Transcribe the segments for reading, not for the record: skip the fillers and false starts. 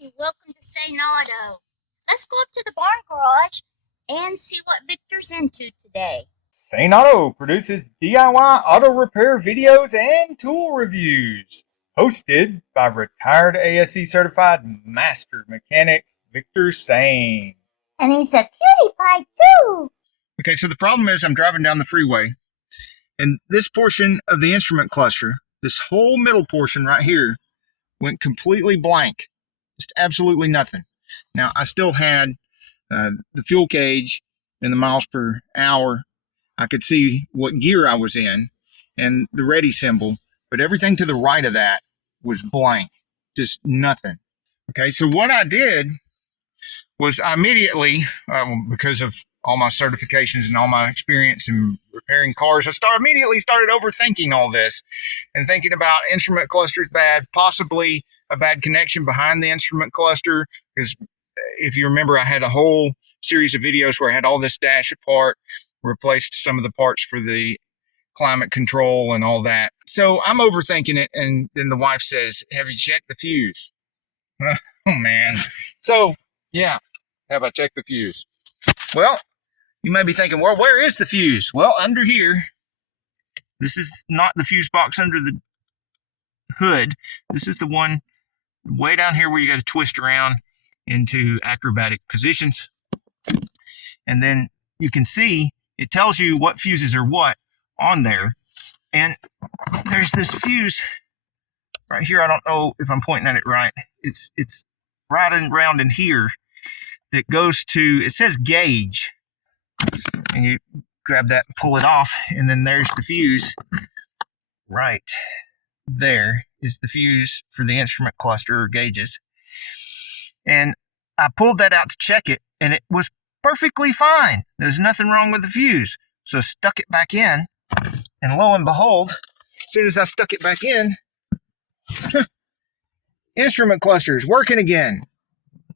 Hey, welcome to Say Auto. Let's go up to the barn garage and see what Victor's into today. Sane Auto produces DIY auto repair videos and tool reviews. Hosted by retired ASE certified master mechanic Victor Sane. And he's a cutie pie too. Okay, so the problem is I'm driving down the freeway, and this portion of the instrument cluster, this whole middle portion right here, went completely blank. Just absolutely nothing. Now, I still had the fuel gauge and the miles per hour. I could see what gear I was in and the ready symbol, but everything to the right of that was blank, just nothing. Okay, so what I did was I immediately, because of all my certifications and all my experience in repairing cars, I immediately started overthinking all this and thinking about instrument clusters bad, possibly a bad connection behind the instrument cluster, because if you remember, I had a whole series of videos where I had all this dash apart, replaced some of the parts for the climate control and all that. So I'm overthinking it, and then the wife says, "Have you checked the fuse?" Oh man. So yeah, have I checked the fuse? Well, you may be thinking, well, where is the fuse? Well, under here. This is not the fuse box under the hood. This is the one way down here where you got to twist around into acrobatic positions. And then you can see it tells you what fuses are what on there. And there's this fuse right here. I don't know if I'm pointing at it right. It's right around in here that goes to, it says gauge. And you grab that and pull it off, and then there's the fuse. Right there is the fuse for the instrument cluster or gauges. And I pulled that out to check it, and it was perfectly fine. There's nothing wrong with the fuse. So I stuck it back in, and lo and behold, as soon as I stuck it back in, instrument cluster is working again.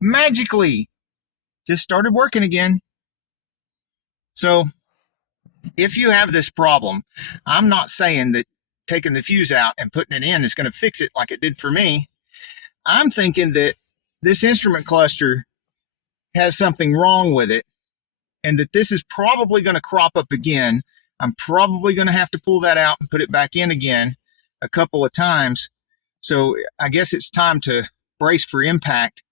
Magically, just started working again. So if you have this problem, I'm not saying that taking the fuse out and putting it in is going to fix it like it did for me. I'm thinking that this instrument cluster has something wrong with it, and that this is probably going to crop up again. I'm probably going to have to pull that out and put it back in again a couple of times. So I guess it's time to brace for impact,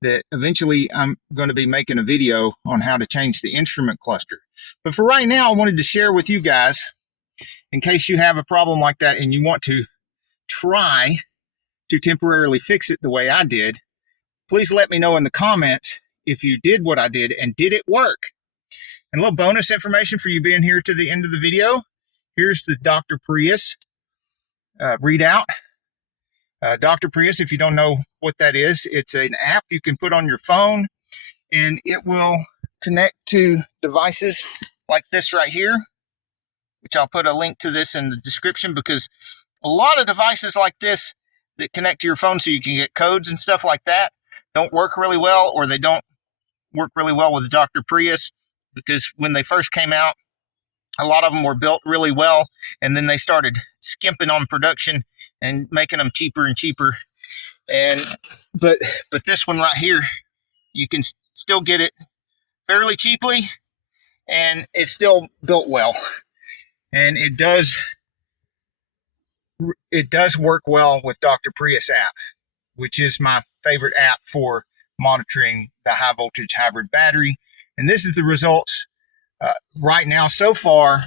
that eventually I'm going to be making a video on how to change the instrument cluster. But for right now, I wanted to share with you guys, in case you have a problem like that and you want to try to temporarily fix it the way I did, please let me know in the comments if you did what I did and did it work. And a little bonus information for you being here to the end of the video. Here's the Dr. Prius readout. Dr. Prius, if you don't know what that is, it's an app you can put on your phone, and it will connect to devices like this right here, which I'll put a link to this in the description, because a lot of devices like this that connect to your phone so you can get codes and stuff like that don't work really well, or they don't work really well with the Dr. Prius, because when they first came out, a lot of them were built really well, and then they started skimping on production and making them cheaper and cheaper. But this one right here, you can still get it fairly cheaply, and it's still built well. And it does work well with Dr. Prius app, which is my favorite app for monitoring the high voltage hybrid battery. And this is the results right now so far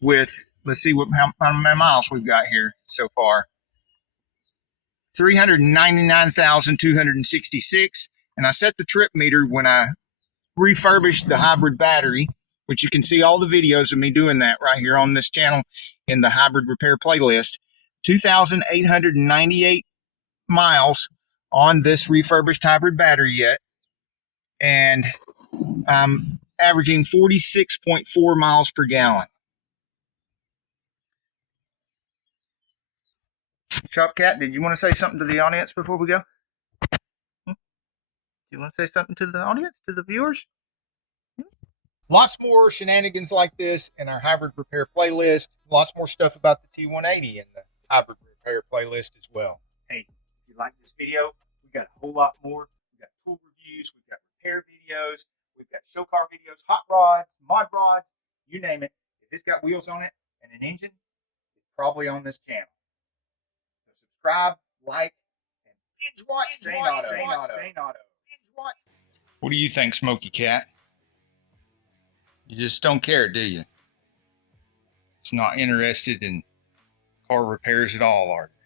with, let's see how many miles we've got here so far. 399,266. And I set the trip meter when I refurbished the hybrid battery, which you can see all the videos of me doing that right here on this channel in the hybrid repair playlist. 2,898 miles on this refurbished hybrid battery yet. And averaging 46.4 miles per gallon. Chop Cat, did you want to say something to the audience before we go? Do you want to say something to the audience, to the viewers? Lots more shenanigans like this in our hybrid repair playlist. Lots more stuff about the T180 in the hybrid repair playlist as well. Hey, if you like this video, We got a whole lot more. We've got tool reviews. We've got repair videos. We've got show car videos, hot rods, mod rods, you name it. If it's got wheels on it and an engine, it's probably on this channel. So subscribe, like, and binge watch Zane Auto. What do you think, Smoky Cat? You just don't care, do you? It's not interested in car repairs at all, are you?